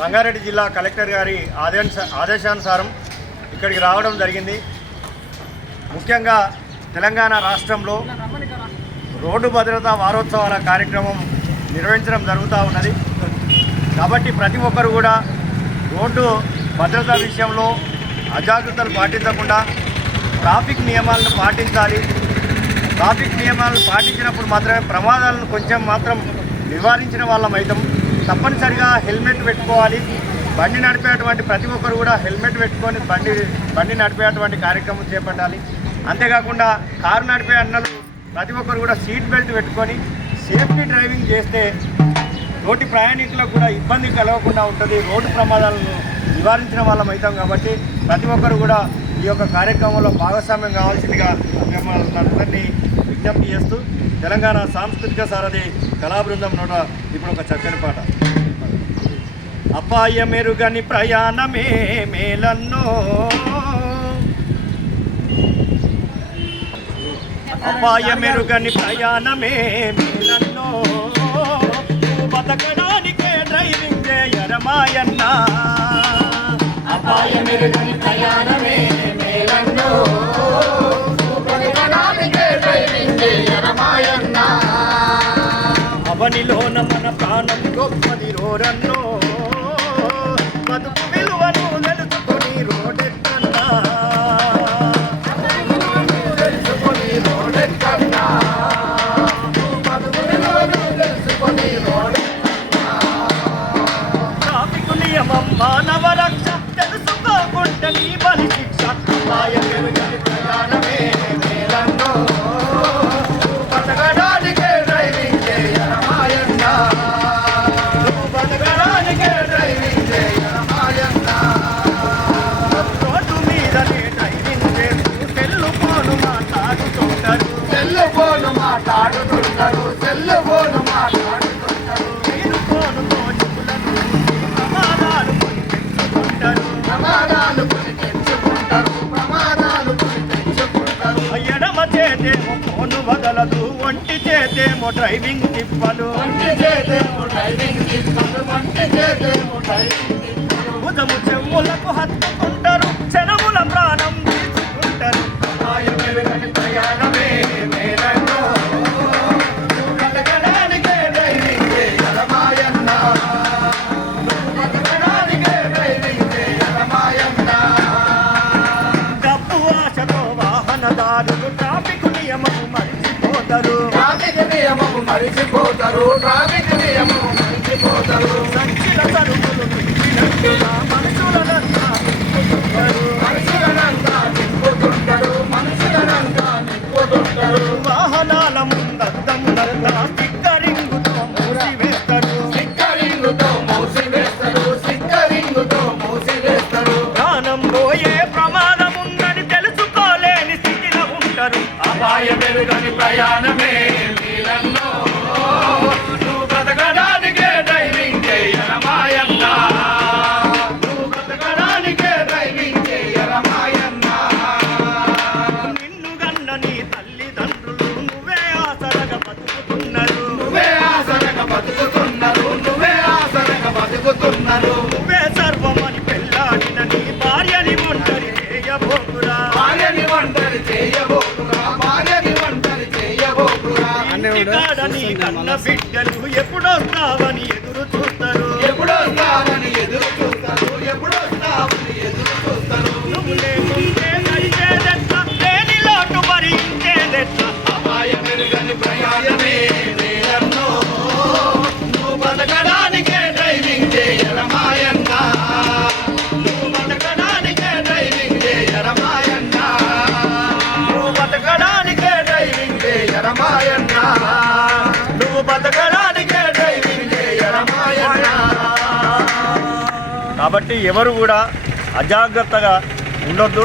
రంగారెడ్డి జిల్లా కలెక్టర్ గారి ఆదేశానుసారం ఇక్కడికి రావడం జరిగింది. ముఖ్యంగా తెలంగాణ రాష్ట్రంలో రోడ్డు భద్రతా వారోత్సవాల కార్యక్రమం నిర్వహించడం జరుగుతూ ఉన్నది. కాబట్టి ప్రతి ఒక్కరు కూడా రోడ్డు భద్రతా విషయంలో అజాగ్రత్తలు పాటించకుండా ట్రాఫిక్ నియమాలను పాటించాలి. ట్రాఫిక్ నియమాలను పాటించినప్పుడు మాత్రమే ప్రమాదాలను కొంచెం మాత్రం నివారించిన వాళ్ళం అవుతాం. తప్పనిసరిగా హెల్మెట్ పెట్టుకోవాలి. బండి నడిపేటువంటి ప్రతి ఒక్కరు కూడా హెల్మెట్ పెట్టుకొని బండి నడిపేటువంటి కార్యక్రమం చేపట్టాలి. అంతేకాకుండా కారు నడిపే అన్నలు ప్రతి ఒక్కరు కూడా సీట్ బెల్ట్ పెట్టుకొని సేఫ్టీ డ్రైవింగ్ చేస్తే రోడ్డు ప్రయాణికులకు కూడా ఇబ్బంది కలగకుండా ఉంటుంది. రోడ్డు ప్రమాదాలను నివారించిన వాళ్ళం అవుతాం. కాబట్టి ప్రతి ఒక్కరు కూడా ఈ యొక్క కార్యక్రమంలో భాగస్వామ్యం కావాల్సిందిగా మిమ్మల్ని అందరినీ విజ్ఞప్తి చేస్తూ తెలంగాణ సాంస్కృతిక సారథి కళాబృందం నోట ఇప్పుడు ఒక చక్కని పాట. అపాయ మెరుగని ప్రయాణమే మేలన్నో, అపాయ మెరుగని ప్రయాణమే మేలన్నో, బతకడానికే డ్రైవింగ్ చేయరమాయన్న. అపాయ మెరుగని ప్రయాణమే మేలన్నో, బతకడానికే డ్రైవింగ్ చేయరమాయన్న. అవనిలోన మన ప్రాణం గొప్పది రోరన్నో, బతుకు విలువను తెలుసుకొని రోడెక్కన్నా, తెలుసుకొని రోడెక్కన్నా, బతుకు విలువను తెలుసుకొని రోడెక్కన్నా. ట్రాఫిక్ నియమం మానవ రక్ష, తెలుసుకోకుంటే నీ బలి శిక్ష. అపాయ మెరుగని ప్రయాణమే మేలన్నో, బతకడానికే డ్రైవింగ్ చేయరమాయన్న. బతకడానికే డ్రైవింగ్ చేయరమాయన్న. రోడ్డు మీదనే డ్రైవింగ్ చేస్తూ సెల్లుఫోను మాట్లాడుతుంటారు, సెల్లుఫోను మాట్లాడుతుంటారు, సెల్లుఫోను మాట్లాడుతుంటారు. మీరు ఫోనుతో చెప్పులను ప్రమాదాలు కొని తెచ్చుకుంటారు. ప్రమాదాలు కొని తెచ్చుకుంటారు, ప్రమాదాలు కొని తెచ్చుకుంటారు. ఎడమ చేతేమో ఫోను వదలదు, ఒంటి చేతేమో డ్రైవింగ్ తిప్పలు, వంటి చేతేమో డ్రైవింగ్ తిప్పలు, వంటి చేతేమో డ్రైవింగ్ తిప్పలు. భుజము చెవులకు హత్తుకుంటారు, క్షణముల ప్రాణం తీసుకుంటారు. అపాయ మెరుగని ప్రయాణమే మేలన్నో, బతకడానికే డ్రైవింగ్ చేయరమాయన్న. బతకడానికే డ్రైవింగ్ చేయరమాయన్న. డబ్బు ఆశతో వాహనదారులు ట్రాఫిక్ నియమము మరిచిపోతారు. ట్రాఫిక్ నియమము మరిచిపోతారు, ట్రాఫిక్ నియమము మరిచిపోతారు. సంచిల సరుకులు మించినట్టుగా మనుషులనంతా తిప్పుతుంటారు. మనుషులనంతా నింపుతుంటారు, మనుషులనంతా నింపుతుంటారు. వాహనాల ముందద్దంతా స్టిక్కరింగుతో మూసివేస్తారు. సిక్కరింగుతో మూసివేస్తారు, సిక్కరింగుతో మూసివేస్తారు. ప్రాణం పోయే ప్రమాదం ఉందని తెలుసుకోలేని స్థితిలో ఉంటారు. అపాయ మెరుగని ప్రయాణమే మేలన్నో, నువ్వు బతకడానికే డ్రైవింగ్ చేయరమాయన్న. నువ్వు బతకడానికే డ్రైవింగ్ చేయరమాయన్న. నిన్ను గన్న నీ తల్లిదండ్రులు నువ్వే ఆసరగా బతుకుతున్నారు. నువ్వే ఆసరగా బతుకుతున్నారు, నువ్వే ఆసరగా బతుకుతున్నారు. నువ్వే సర్వమని పెళ్ళాడిన నీ భార్యని ఒంటరి చేయబోకురా. భార్యని ఒంటరి చేయబోకురా, భార్యని ఒంటరి చేయబోకురా. ఇంటికాడ నీ కన్న బిడ్డలు ఎప్పుడొస్తావని ఎదురు చూస్తారు. ఎప్పుడొస్తావని ఎదురు చూస్తారు, ఎప్పుడొస్తావని ఎదురు చూస్తారు. నువ్వు లేకుంటే నడిచేదెట్లా, లేని లోటు భరించేదెట్లా. అపాయ మెరుగని ప్రయాణమే మేలన్నో, నువ్వు బతకడానికే డ్రైవింగ్ చేయరమాయన్న. నువ్వు బతకడానికే డ్రైవింగ్ చేయరమాయన్న. నువ్వు బతకడానికే డ్రైవింగ్ చేయరమాయన్న. నువ్వు బతకడానికే డ్రైవింగ్ చేయరమాయన్న. కాబట్టి ఎవరు కూడా అజాగ్రత్తగా ఉండొద్దు.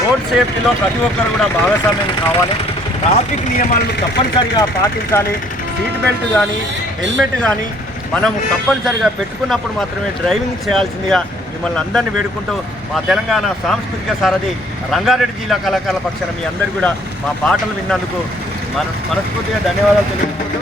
రోడ్ సేఫ్టీలో ప్రతి ఒక్కరు కూడా భాగస్వామ్యం కావాలి. ట్రాఫిక్ నియమాలను తప్పనిసరిగా పాటించాలి. సీట్ బెల్ట్ కానీ హెల్మెట్ కానీ మనము తప్పనిసరిగా పెట్టుకున్నప్పుడు మాత్రమే డ్రైవింగ్ చేయాల్సిందిగా మిమ్మల్ని అందరినీ వేడుకుంటూ మా తెలంగాణ సాంస్కృతిక సారథి రంగారెడ్డి జిల్లా కళాకారుల పక్షాన మీ అందరూ కూడా మా పాటలు విన్నందుకు మనస్ఫూర్తిగా ధన్యవాదాలు తెలియజేసుకుంటూ